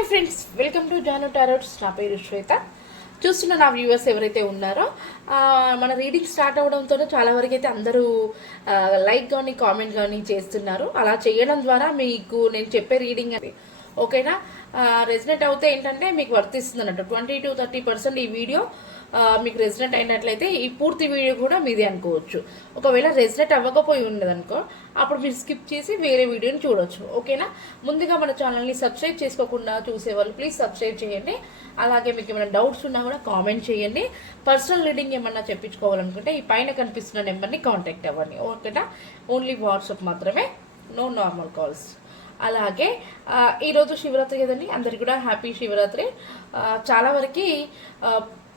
Hi friends, welcome to Janu tarots. నా పేరు శ్వేత. చూస్తున్న నా వ్యూవర్స్ ఎవరైతే ఉన్నారో మన రీడింగ్ స్టార్ట్ అవడంతో చాలా వరకు అయితే అందరూ లైక్ కానీ కామెంట్ కానీ చేస్తున్నారు. అలా చేయడం ద్వారా మీకు నేను చెప్పే రీడింగ్ అది ఓకేనా రెజినేట్ అవుతే ఏంటంటే మీకు వర్తిస్తుంది అన్నట్టు 20-30% ఈ వీడియో మీకు రెజినేట్ అయినట్లయితే ఈ పూర్తి వీడియో కూడా మీదే అనుకోవచ్చు. ఒకవేళ రెజినేట్ అవ్వకపోయి ఉండదనుకో అప్పుడు మీరు స్కిప్ చేసి వేరే వీడియోని చూడొచ్చు. ఓకేనా, ముందుగా మన ఛానల్ని సబ్స్క్రైబ్ చేసుకోకుండా చూసేవాళ్ళు ప్లీజ్ సబ్స్క్రైబ్ చేయండి. అలాగే మీకు ఏమైనా డౌట్స్ ఉన్నా కూడా కామెంట్ చేయండి. పర్సనల్ రీడింగ్ ఏమన్నా చెప్పించుకోవాలనుకుంటే ఈ పైన కనిపిస్తున్న నెంబర్ని కాంటాక్ట్ అవ్వండి. ఓకేనా, ఓన్లీ వాట్సాప్ మాత్రమే, నో నార్మల్ కాల్స్. అలాగే ఈరోజు శివరాత్రి కదండి, అందరికి కూడా హ్యాపీ శివరాత్రి. చాలా వరకు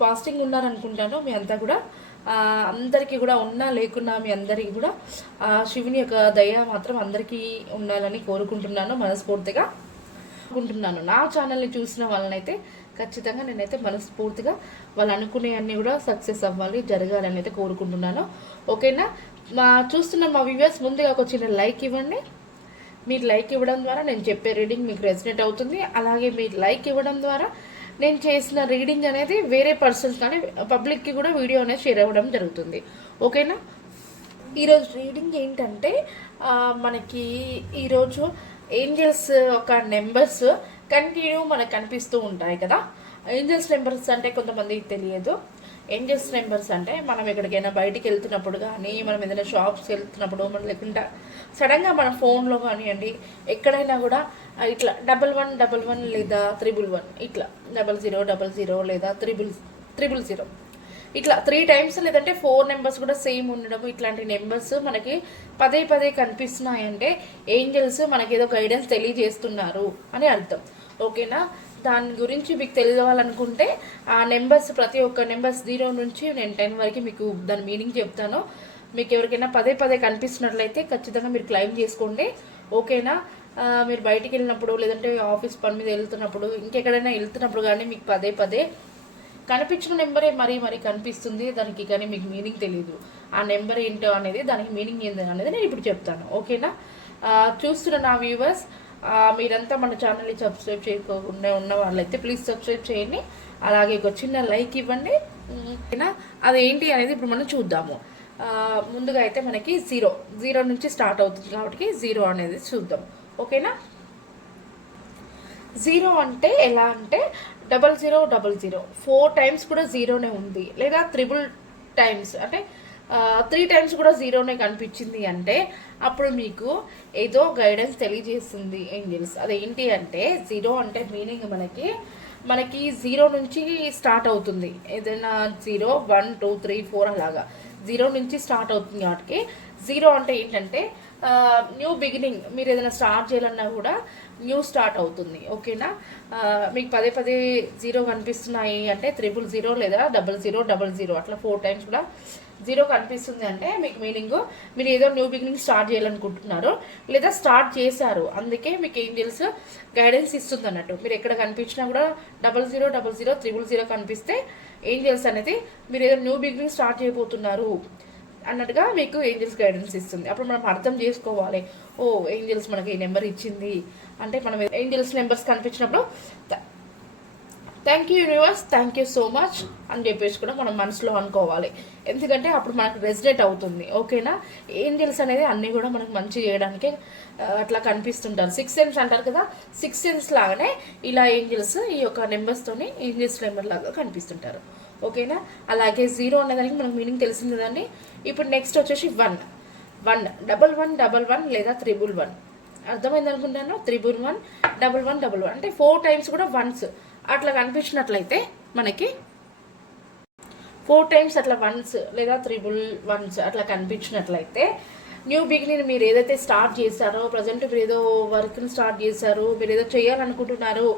ఫాస్టింగ్ ఉన్నారనుకుంటాను మీ అంతా కూడా. అందరికీ కూడా ఉన్నా లేకున్నా మీ అందరికీ కూడా శివుని యొక్క దయ మాత్రం అందరికీ ఉండాలని కోరుకుంటున్నాను మనస్ఫూర్తిగా అనుకుంటున్నాను. నా ఛానల్ని చూసిన వాళ్ళనైతే ఖచ్చితంగా నేనైతే మనస్ఫూర్తిగా వాళ్ళు అనుకునే అన్నీ కూడా సక్సెస్ అవ్వాలి, జరగాలని అయితే కోరుకుంటున్నాను. ఓకేనా, చూస్తున్న మా వ్యూవర్స్ ముందుగా ఒక చిన్న లైక్ ఇవ్వండి. మీరు లైక్ ఇవ్వడం ద్వారా నేను చెప్పే రీడింగ్ మీకు రెజినేట్ అవుతుంది. అలాగే మీరు లైక్ ఇవ్వడం ద్వారా నేను చేసిన రీడింగ్ అనేది వేరే పర్సన్స్ కానీ పబ్లిక్కి కూడా వీడియో అనేది షేర్ అవ్వడం జరుగుతుంది. ఓకేనా, ఈరోజు రీడింగ్ ఏంటంటే మనకి ఈరోజు ఏంజల్స్ ఒక నెంబర్స్ కంటిన్యూ మనకు కనిపిస్తూ ఉంటాయి కదా. ఏంజల్స్ నెంబర్స్ అంటే కొంతమందికి తెలియదు. ఏంజల్స్ నెంబర్స్ అంటే మనం ఎక్కడికైనా బయటికి వెళ్తున్నప్పుడు కానీ, మనం ఏదైనా షాప్స్కి వెళ్తున్నప్పుడు, మనం లేకుండా సడన్గా మన ఫోన్లో కానివ్వండి ఎక్కడైనా కూడా ఇట్లా 1111 లేదా 111 ఇట్లా 0000 లేదా 000 ఇట్లా 3 టైమ్స్ లేదంటే 4 నెంబర్స్ కూడా సేమ్ ఉండడం, ఇట్లాంటి నెంబర్స్ మనకి పదే పదే కనిపిస్తున్నాయంటే ఏంజల్స్ మనకి ఏదో గైడెన్స్ తెలియజేస్తున్నారు అని అర్థం. ఓకేనా, దాని గురించి మీకు తెలియాలనుకుంటే ఆ నెంబర్స్ ప్రతి ఒక్క నెంబర్స్ 0 నుంచి నేను 10 వరకు మీకు దాని మీనింగ్ చెప్తాను. మీకు ఎవరికైనా పదే పదే కనిపిస్తున్నట్లయితే ఖచ్చితంగా మీరు క్లెయిమ్ చేసుకోండి. ఓకేనా, మీరు బయటికి వెళ్ళినప్పుడు లేదంటే ఆఫీస్ పని మీద వెళ్తున్నప్పుడు ఇంకెక్కడైనా వెళ్తున్నప్పుడు కానీ మీకు పదే పదే కనిపించిన నెంబరే మరీ కనిపిస్తుంది, దానికి కానీ మీకు మీనింగ్ తెలియదు. ఆ నెంబర్ ఏంటో అనేది, దానికి మీనింగ్ ఏంటో అనేది నేను ఇప్పుడు చెప్తాను. ఓకేనా, చూస్తున్న నా వ్యూవర్స్ మీరంతా మన ఛానల్ని సబ్స్క్రైబ్ చేయకుండా ఉన్న వాళ్ళైతే ప్లీజ్ సబ్స్క్రైబ్ చేయండి. అలాగే ఒక చిన్న లైక్ ఇవ్వండి. ఓకేనా, అదేంటి అనేది ఇప్పుడు మనం చూద్దాము. ముందుగా అయితే మనకి జీరో నుంచి స్టార్ట్ అవుతుంది కాబట్టి 0 అనేది చూద్దాం. ఓకేనా, 0 అంటే ఎలా అంటే 0000 4 టైమ్స్ కూడా 0నే ఉంది, లేదా 3 టైమ్స్ అంటే 3 టైమ్స్ కూడా 0నే కనిపించింది అంటే అప్పుడు మీకు ఏదో గైడెన్స్ తెలియజేస్తుంది ఏంజల్స్. అదేంటి అంటే 0 అంటే మీనింగ్ మనకి 0 నుంచి స్టార్ట్ అవుతుంది. ఏదైనా 0 1 2 3 4 అలాగా 0 నుంచి స్టార్ట్ అవుతుంది. కాబట్టి 0 అంటే ఏంటంటే న్యూ బిగినింగ్. మీరు ఏదైనా స్టార్ట్ చేయాలన్నా కూడా న్యూ స్టార్ట్ అవుతుంది. ఓకేనా, మీకు పదే 0 కనిపిస్తున్నాయి అంటే 000 లేదా 0000 అట్లా 4 టైమ్స్ కూడా 0 కనిపిస్తుంది అంటే మీకు మీనింగ్ మీరు ఏదో న్యూ బిగినింగ్ స్టార్ట్ చేయాలనుకుంటున్నారు లేదా స్టార్ట్ చేశారు. అందుకే మీకు ఏంజల్స్ గైడెన్స్ ఇస్తుంది అన్నట్టు. మీరు ఎక్కడ కనిపించినా కూడా 0000 000 కనిపిస్తే ఏంజల్స్ అనేది మీరు ఏదో న్యూ బిగినింగ్ స్టార్ట్ చేయబోతున్నారు అన్నట్టుగా మీకు ఏంజల్స్ గైడెన్స్ ఇస్తుంది. అప్పుడు మనం అర్థం చేసుకోవాలి, ఓ ఏంజల్స్ మనకి ఈ నెంబర్ ఇచ్చింది అంటే మనం ఏంజల్స్ నెంబర్స్ కనిపించినప్పుడు thank you universe, thank you so much అని చెప్పేసి కూడా మనం మనసులో అనుకోవాలి. ఎందుకంటే అప్పుడు మనకు రెజినేట్ అవుతుంది. ఓకేనా, ఏంజల్స్ అనేది అన్నీ కూడా మనకు మంచి చేయడానికే అట్లా కనిపిస్తుంటారు. 6 సెన్స్ అంటారు కదా, 6 సెన్స్ లాగానే ఇలా ఏంజల్స్ ఈ యొక్క నెంబర్స్తోని ఏంజల్స్ నెంబర్ లాగా కనిపిస్తుంటారు. ఓకేనా, అలాగే 0 అనేదానికి మనకు మీనింగ్ తెలిసింది కదండి. ఇప్పుడు నెక్స్ట్ వచ్చేసి 1 1111 లేదా 111 అర్థమైంది అనుకుంటాను. 111 1111 అంటే 4 టైమ్స్ కూడా వన్స్ అట్లా కనిపించినట్లయితే మనకి 4 టైమ్స్ అట్లా వన్స్ లేదా 111 అట్లా కనిపించినట్లయితే న్యూ బిగినింగ్ మీరు ఏదైతే స్టార్ట్ చేశారో, ప్రజెంట్ మీరు ఏదో వర్క్ని స్టార్ట్ చేశారు, మీరు ఏదో చేయాలనుకుంటున్నారు,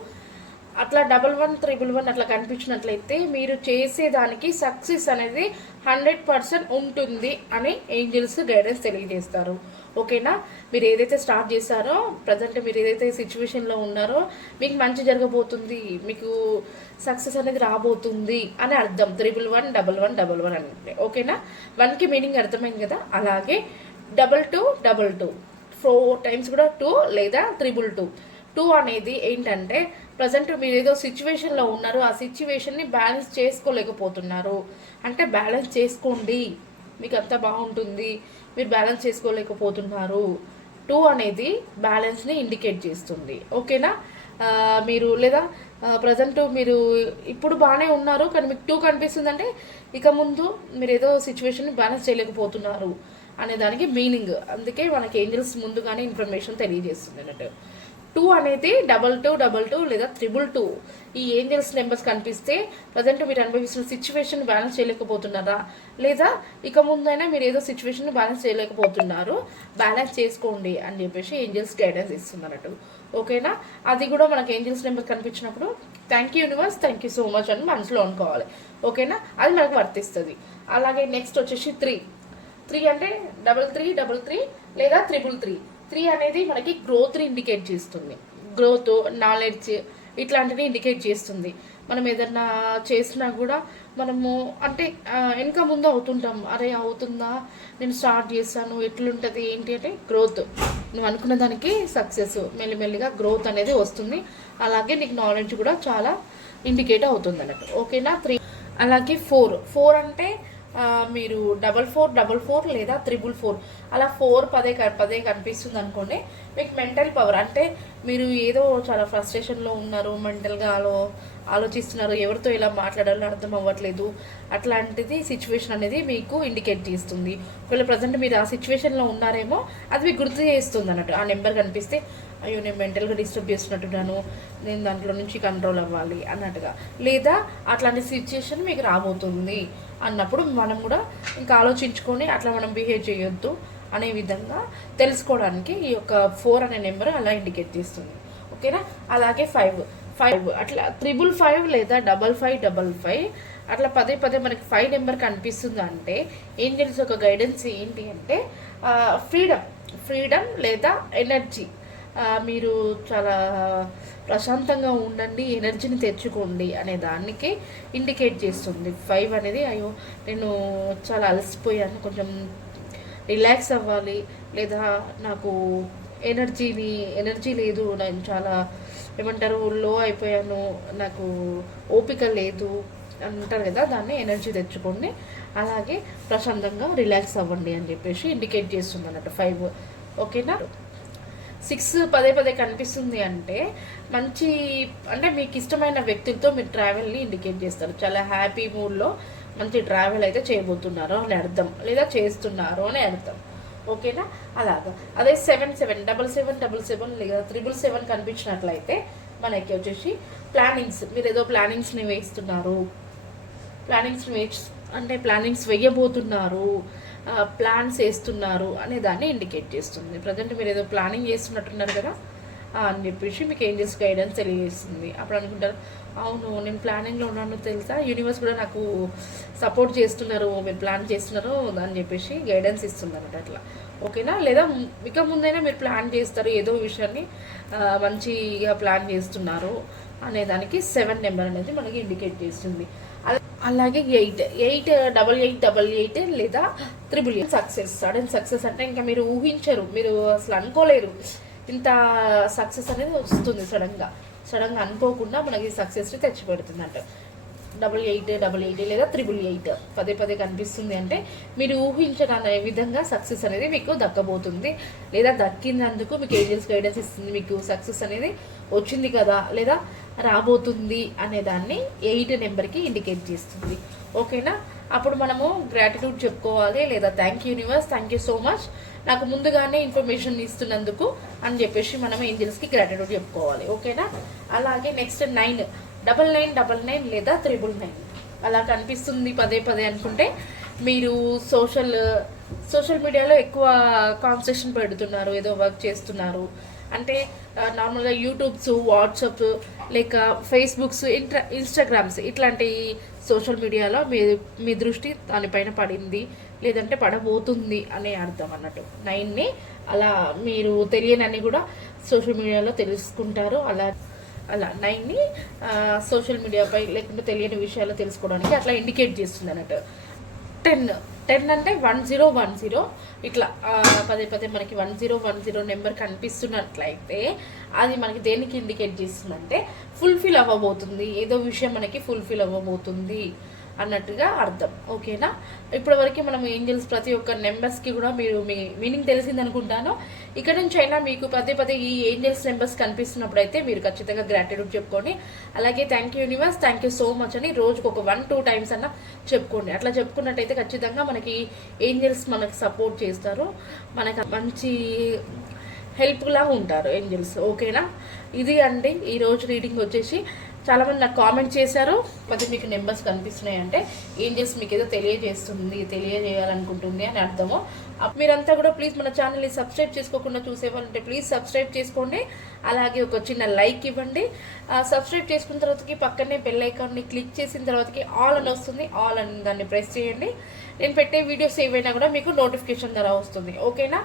అట్లా 1111 అట్లా కనిపించినట్లయితే మీరు చేసేదానికి సక్సెస్ అనేది 100% ఉంటుంది అని ఏంజల్స్ గైడెన్స్ తెలియజేస్తారు. ఓకేనా, మీరు ఏదైతే స్టార్ట్ చేశారో, ప్రజెంట్ మీరు ఏదైతే సిచ్యువేషన్లో ఉన్నారో మీకు మంచి జరగబోతుంది, మీకు సక్సెస్ అనేది రాబోతుంది అని అర్థం. 11111 అంటే ఓకేనా, 1కి మీనింగ్ అర్థమైంది కదా. అలాగే 2222 4 టైమ్స్ కూడా 2 లేదా 222 2 అనేది ఏంటంటే ప్రజెంట్ మీరు ఏదో సిచ్యువేషన్లో ఉన్నారు, ఆ సిచ్యువేషన్ని బ్యాలెన్స్ చేసుకోలేకపోతున్నారు. అంటే బ్యాలెన్స్ చేసుకోండి, మీకు అంతా బాగుంటుంది, మీరు బ్యాలెన్స్ చేసుకోలేకపోతున్నారు. 2 అనేది బ్యాలెన్స్ని ఇండికేట్ చేస్తుంది. ఓకేనా? మీరు లేదా ప్రజెంట్ మీరు ఇప్పుడు బాగానే ఉన్నారు కానీ మీకు 2 కనిపిస్తుంది అంటే ఇక ముందు మీరు ఏదో సిచ్యువేషన్ని బ్యాలెన్స్ చేయలేకపోతున్నారు అనే దానికి మీనింగ్. అందుకే మనకి ఏంజల్స్ ముందుగానే ఇన్ఫర్మేషన్ తెలియజేస్తుంది అన్నట్టు. 2 అనేది 2222 లేదా 222 ఈ ఏంజల్స్ నెంబర్స్ కనిపిస్తే ప్రజెంట్ మీరు అనుభవిస్తున్న సిచ్యువేషన్ బ్యాలెన్స్ చేయలేకపోతున్నారా, లేదా ఇక ముందైనా మీరు ఏదో సిచ్యువేషన్ బ్యాలెన్స్ చేయలేకపోతున్నారు, బ్యాలెన్స్ చేసుకోండి అని చెప్పేసి ఏంజల్స్ గైడెన్స్ ఇస్తుంది అన్నట్టు. ఓకేనా? అది కూడా మనకి ఏంజల్స్ నెంబర్ కనిపించినప్పుడు thank you universe, thank you so much అని మనసులో అనుకోవాలి. ఓకేనా? అది మనకు వర్తిస్తుంది. అలాగే నెక్స్ట్ వచ్చేసి 3 అంటే 3333 లేదా 333. 3 అనేది మనకి గ్రోత్ని ఇండికేట్ చేస్తుంది. గ్రోత్, నాలెడ్జ్ ఇట్లాంటివి ఇండికేట్ చేస్తుంది. మనం ఏదన్నా చేసినా కూడా మనము అంటే వెనక ముందు అవుతుంటాం, అరే అవుతుందా, నేను స్టార్ట్ చేస్తాను, ఎట్లుంటుంది ఏంటి అంటే గ్రోత్. నువ్వు అనుకున్న దానికి సక్సెస్, మెల్లిమెల్లిగా గ్రోత్ అనేది వస్తుంది. అలాగే నీకు నాలెడ్జ్ కూడా చాలా ఇండికేట్ అవుతుంది అన్నట్టు. ఓకేనా? 3 అలాగే 4 అంటే మీరు 4444 లేదా 444 అలా 4 పదే కనిపిస్తుంది అనుకోండి. మీకు మెంటల్ పవర్ అంటే మీరు ఏదో చాలా ఫ్రస్ట్రేషన్లో ఉన్నారు, మెంటల్గా ఆలోచిస్తున్నారు, ఎవరితో ఇలా మాట్లాడాలో అర్థం అవ్వట్లేదు, అట్లాంటిది సిచ్యువేషన్ అనేది మీకు ఇండికేట్ చేస్తుంది. ఒకవేళ ప్రజెంట్ మీరు ఆ సిచ్యువేషన్లో ఉన్నారేమో అది మీకు గుర్తు చేస్తుంది అన్నట్టు. ఆ నెంబర్ కనిపిస్తే అయ్యో నేను మెంటల్గా డిస్టర్బ్ చేస్తున్నట్టున్నాను, నేను దాంట్లో నుంచి కంట్రోల్ అవ్వాలి అన్నట్టుగా, లేదా అట్లాంటి సిచ్యువేషన్ మీకు రాబోతుంది అన్నప్పుడు మనం కూడా ఇంకా ఆలోచించుకొని అట్లా మనం బిహేవ్ చేయొద్దు అనే విధంగా తెలుసుకోవడానికి ఈ యొక్క 4 అనే నెంబర్ అలా ఇండికేట్ చేస్తుంది. ఓకేనా? అలాగే 5 అట్లా 555 లేదా 5555 అట్లా పదే మనకి 5 నెంబర్ కనిపిస్తుంది అంటే ఏంజల్స్ ఒక గైడెన్స్ ఏంటి అంటే ఫ్రీడమ్ లేదా ఎనర్జీ. మీరు చాలా ప్రశాంతంగా ఉండండి, ఎనర్జీని తెచ్చుకోండి అనే దానికి ఇండికేట్ చేస్తుంది. 5 అనేది అయ్యో నేను చాలా అలసిపోయాను, కొంచెం రిలాక్స్ అవ్వాలి, లేదా నాకు ఎనర్జీ లేదు, నేను చాలా ఏమంటారు లో అయిపోయాను, నాకు ఓపిక లేదు అంటారు కదా, దాన్ని ఎనర్జీ తెచ్చుకోండి, అలాగే ప్రశాంతంగా రిలాక్స్ అవ్వండి అని చెప్పేసి ఇండికేట్ చేస్తుంది అన్నట్టు 5. ఓకేనా? 6 పదే కనిపిస్తుంది అంటే మంచి అంటే మీకు ఇష్టమైన వ్యక్తులతో మీరు ట్రావెల్ని ఇండికేట్ చేస్తారు. చాలా హ్యాపీ మూడ్లో మంచి ట్రావెల్ అయితే చేయబోతున్నారు అని అర్థం, లేదా చేస్తున్నారు అని అర్థం. ఓకేనా? అలాగా. అదే 7777 లేదా 777 కనిపించినట్లయితే మనకి వచ్చేసి ప్లానింగ్స్, మీరు ఏదో ప్లానింగ్స్ని వేస్తున్నారు, ప్లానింగ్స్ వేయబోతున్నారు, ప్లాన్స్ వేస్తున్నారు అనే దాన్ని ఇండికేట్ చేస్తుంది. ప్రజెంట్ మీరు ఏదో ప్లానింగ్ చేస్తున్నట్టున్నారు కదా అని చెప్పేసి మీకు ఏంజల్స్ గైడెన్స్ తెలియజేస్తుంది. అప్పుడు అనుకుంటారు అవును నేను ప్లానింగ్లో ఉన్నాను తెలుసా, యూనివర్స్ కూడా నాకు సపోర్ట్ చేస్తున్నారు, మీరు ప్లాన్ చేస్తున్నారు అని చెప్పేసి గైడెన్స్ ఇస్తున్నారు అట్లా. ఓకేనా? లేదా ఇక ముందైనా మీరు ప్లాన్ చేస్తారు, ఏదో విషయాన్ని మంచిగా ప్లాన్ చేస్తున్నారు అనే దానికి 7 నెంబర్ అనేది మనకి ఇండికేట్ చేస్తుంది. అలాగే 8888 లేదా 888 సడన్ సక్సెస్ అంటే ఇంకా మీరు ఊహించరు, మీరు అసలు అనుకోలేరు ఇంత సక్సెస్ అనేది వస్తుంది. సడన్గా అనుకోకుండా మనకి సక్సెస్ని తెచ్చిపెడుతుంది అంట. 8888 లేదా 888 పదే కనిపిస్తుంది అంటే మీరు ఊహించని విధంగా సక్సెస్ అనేది మీకు దక్కబోతుంది, లేదా దక్కినందుకు మీకు ఏంజల్స్ గైడెన్స్ ఇస్తుంది, మీకు సక్సెస్ అనేది వచ్చింది కదా లేదా రాబోతుంది అనే దాన్ని 8 నెంబర్కి ఇండికేట్ చేస్తుంది. ఓకేనా? అప్పుడు మనము గ్రాటిట్యూడ్ చెప్పుకోవాలి, లేదా thank you universe, thank you so much నాకు ముందుగానే ఇన్ఫర్మేషన్ ఇస్తున్నందుకు అని చెప్పేసి మనం ఏంజల్స్కి గ్రాటిట్యూడ్ చెప్పుకోవాలి. ఓకేనా? అలాగే నెక్స్ట్ 9999 లేదా 999 అలా కనిపిస్తుంది పదే అనుకుంటే మీరు సోషల్ మీడియాలో ఎక్కువ కాన్సన్ట్రేషన్ పెడుతున్నారు, ఏదో వర్క్ చేస్తున్నారు అంటే నార్మల్గా యూట్యూబ్స్, వాట్సాప్ లేక ఫేస్బుక్స్, ఇన్స్టాగ్రామ్స్ ఇట్లాంటి సోషల్ మీడియాలో మీ దృష్టి దానిపైన పడింది, లేదంటే పడబోతుంది అనే అర్థం అన్నట్టు. 9ని అలా మీరు తెలియనని కూడా సోషల్ మీడియాలో తెలుసుకుంటారు. అలా 9ని సోషల్ మీడియాపై లేకుంటే తెలియని విషయాలు తెలుసుకోవడానికి అట్లా ఇండికేట్ చేస్తుంది అన్నట్టు. 10 అంటే 1010 ఇట్లా పదే పదే మనకి 1010 నెంబర్ కనిపిస్తున్నట్లయితే అది మనకి దేనికి ఇండికేట్ చేస్తుందంటే ఫుల్ఫిల్ అవ్వబోతుంది, ఏదో విషయం మనకి ఫుల్ఫిల్ అవ్వబోతుంది అన్నట్టుగా అర్థం. ఓకేనా? ఇప్పటివరకు మనం ఏంజల్స్ ప్రతి ఒక్క నెంబర్స్కి కూడా మీరు మీ మీనింగ్ తెలిసింది అనుకుంటాను. ఇక్కడ నుంచి అయినా మీకు పదే పదే ఈ ఏంజల్స్ నెంబర్స్ కనిపిస్తున్నప్పుడు అయితే మీరు ఖచ్చితంగా గ్రాటిట్యూడ్ చెప్పుకోండి. అలాగే thank you universe, thank you so much అని రోజుకు ఒక 1-2 టైమ్స్ అన్న చెప్పుకోండి. అట్లా చెప్పుకున్నట్టయితే ఖచ్చితంగా మనకి ఏంజల్స్ మనకు సపోర్ట్ చేస్తారు, మనకు మంచి హెల్ప్లా ఉంటారు ఏంజల్స్. ఓకేనా? ఇది అండి ఈరోజు రీడింగ్ వచ్చేసి. చాలామంది నాకు కామెంట్ చేశారు, పది మీకు నెంబర్స్ కనిపిస్తున్నాయి అంటే ఏంజల్స్ మీకు ఏదో తెలియజేయాలనుకుంటుంది అని అర్థము. మీరంతా కూడా ప్లీజ్ మన ఛానల్ని సబ్స్క్రైబ్ చేసుకోకుండా చూసేవాళ్ళంటే ప్లీజ్ సబ్స్క్రైబ్ చేసుకోండి. అలాగే ఒక చిన్న లైక్ ఇవ్వండి. సబ్స్క్రైబ్ చేసుకున్న తర్వాతకి పక్కనే బెల్ ఐకాన్ని క్లిక్ చేసిన తర్వాతకి ఆల్ అని వస్తుంది, ఆల్ అని దాన్ని ప్రెస్ చేయండి. నేను పెట్టే వీడియోస్ ఏవైనా కూడా మీకు నోటిఫికేషన్ ద్వారా వస్తుంది. ఓకేనా?